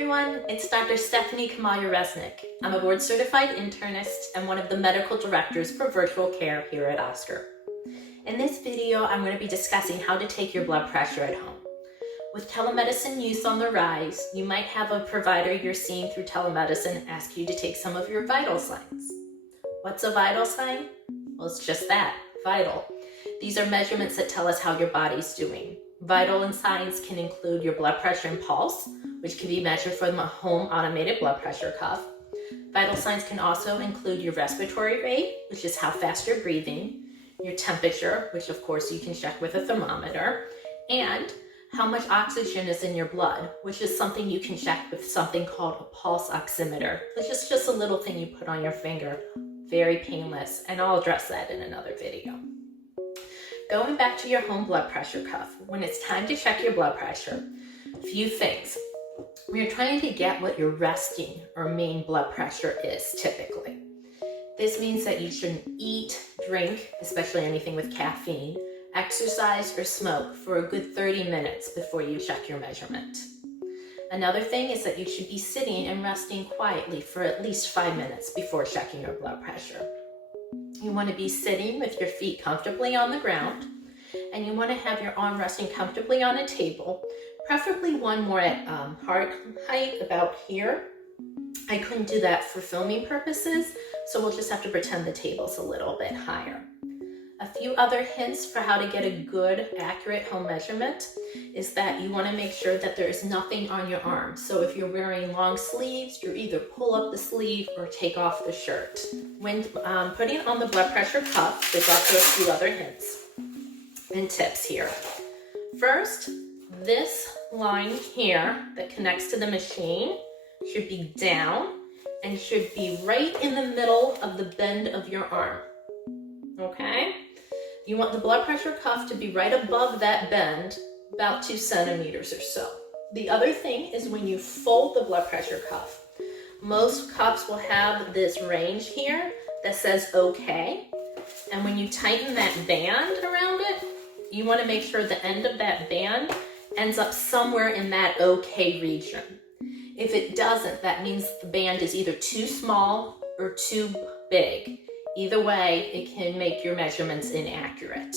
everyone, it's Dr. Stephanie Kamaya-Resnick. I'm a board-certified internist and one of the medical directors for virtual care here at Oscar. In this video, I'm going to be discussing how to take your blood pressure at home. With telemedicine use on the rise, you might have a provider you're seeing through telemedicine ask you to take some of your vital signs. What's a vital sign? Well, it's just that, vital. These are measurements that tell us how your body's doing. Vital signs can include your blood pressure and pulse, which can be measured from a home automated blood pressure cuff. Vital signs can also include your respiratory rate, which is how fast you're breathing, your temperature, which of course you can check with a thermometer, and how much oxygen is in your blood, which is something you can check with something called a pulse oximeter, which is just a little thing you put on your finger, very painless, and I'll address that in another video. Going back to your home blood pressure cuff, when it's time to check your blood pressure, a few things. When you're trying to get what your resting or main blood pressure is typically. This means that you shouldn't eat, drink, especially anything with caffeine, exercise, or smoke for a good 30 minutes before you check your measurement. Another thing is that you should be sitting and resting quietly for at least 5 minutes before checking your blood pressure. You want to be sitting with your feet comfortably on the ground, and you want to have your arm resting comfortably on a table, preferably one more at heart height, about here. I couldn't do that for filming purposes, so we'll just have to pretend the table's a little bit higher. A few other hints for how to get a good, accurate home measurement is that you want to make sure that there is nothing on your arm. So if you're wearing long sleeves, you either pull up the sleeve or take off the shirt. When putting on the blood pressure cuff, there's also a few other hints and tips here. First, this line here that connects to the machine should be down and should be right in the middle of the bend of your arm. Okay? You want the blood pressure cuff to be right above that bend, about 2 centimeters or so. The other thing is when you fold the blood pressure cuff, most cuffs will have this range here that says okay. And when you tighten that band around it, you want to make sure the end of that band ends up somewhere in that okay region. If it doesn't, that means the band is either too small or too big. Either way, it can make your measurements inaccurate.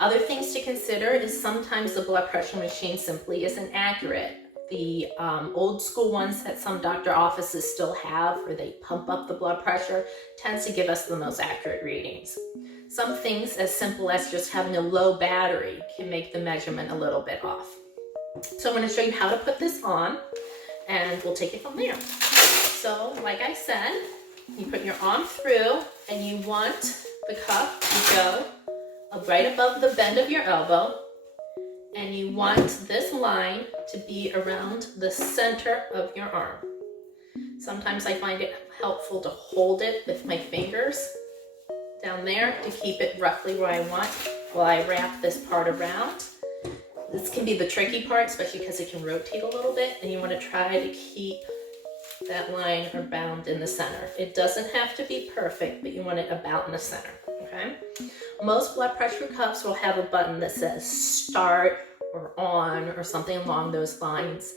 Other things to consider is sometimes the blood pressure machine simply isn't accurate. The old school ones that some doctor offices still have, where they pump up the blood pressure, tends to give us the most accurate readings. Some things as simple as just having a low battery can make the measurement a little bit off. So I'm going to show you how to put this on, and we'll take it from there. So like I said, you put your arm through and you want the cuff to go right above the bend of your elbow, and you want this line to be around the center of your arm. Sometimes I find it helpful to hold it with my fingers down there to keep it roughly where I want while I wrap this part around. This can be the tricky part, especially because it can rotate a little bit, and you want to try to keep that line or bound in the center. It doesn't have to be perfect, but you want it about in the center, okay? Most blood pressure cuffs will have a button that says start or on or something along those lines.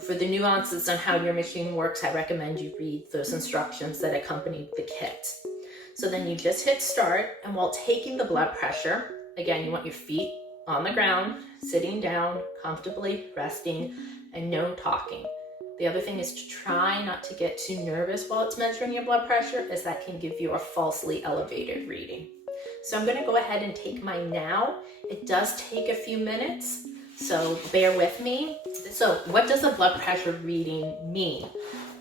For the nuances on how your machine works, I recommend you read those instructions that accompany the kit. So then you just hit start, and while taking the blood pressure, again, you want your feet on the ground, sitting down, comfortably resting, and no talking. The other thing is to try not to get too nervous while it's measuring your blood pressure, as that can give you a falsely elevated reading. So I'm going to go ahead and take mine now. It does take a few minutes, so bear with me. So what does a blood pressure reading mean?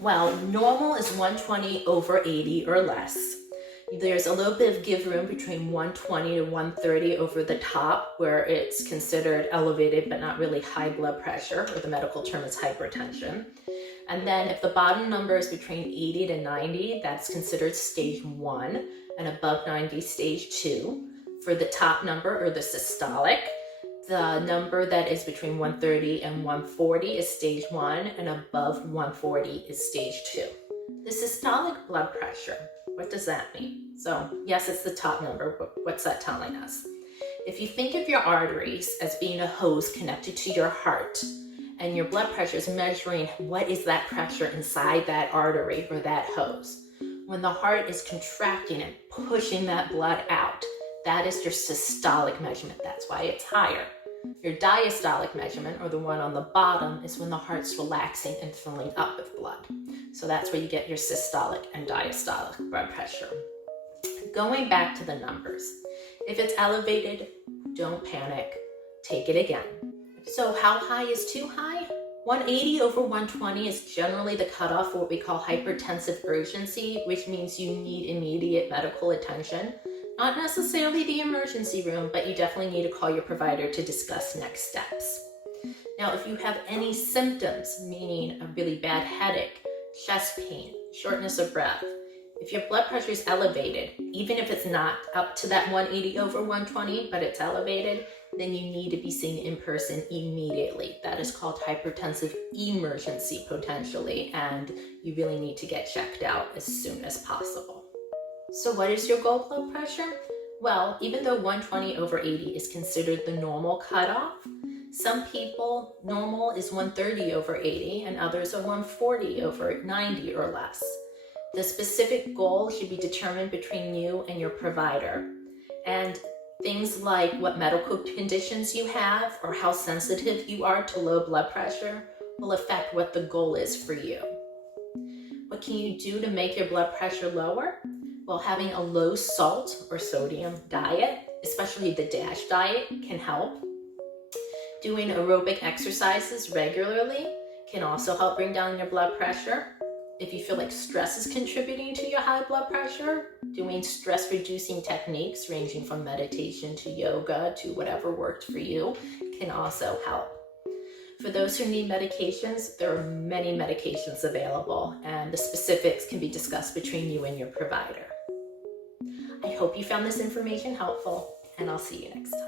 Well, normal is 120/80 or less. There's a little bit of give room between 120 to 130 over the top, where it's considered elevated but not really high blood pressure, or the medical term is hypertension. And then if the bottom number is between 80 to 90, that's considered stage 1, and above 90, stage 2. For the top number, or the systolic, the number that is between 130 and 140 is stage 1, and above 140 is stage 2. The systolic blood pressure, what does that mean? So yes, it's the top number, but what's that telling us? If you think of your arteries as being a hose connected to your heart, and your blood pressure is measuring what is that pressure inside that artery or that hose. When the heart is contracting and pushing that blood out, that is your systolic measurement. That's why it's higher. Your diastolic measurement, or the one on the bottom, is when the heart's relaxing and filling up with blood. So that's where you get your systolic and diastolic blood pressure. Going back to the numbers, if it's elevated, don't panic, take it again. So how high is too high? 180 over 120 is generally the cutoff for what we call hypertensive urgency, which means you need immediate medical attention. Not necessarily the emergency room, but you definitely need to call your provider to discuss next steps. Now, if you have any symptoms, meaning a really bad headache, chest pain, shortness of breath, if your blood pressure is elevated, even if it's not up to that 180 over 120, but it's elevated, then you need to be seen in person immediately. That is called hypertensive emergency potentially, and you really need to get checked out as soon as possible. So what is your goal blood pressure? Well, even though 120 over 80 is considered the normal cutoff, some people, normal is 130 over 80 and others are 140 over 90 or less. The specific goal should be determined between you and your provider. And things like what medical conditions you have or how sensitive you are to low blood pressure will affect what the goal is for you. What can you do to make your blood pressure lower? Well, having a low salt or sodium diet, especially the DASH diet, can help. Doing aerobic exercises regularly can also help bring down your blood pressure. If you feel like stress is contributing to your high blood pressure, doing stress-reducing techniques ranging from meditation to yoga to whatever worked for you can also help. For those who need medications, there are many medications available, and the specifics can be discussed between you and your provider. I hope you found this information helpful, and I'll see you next time.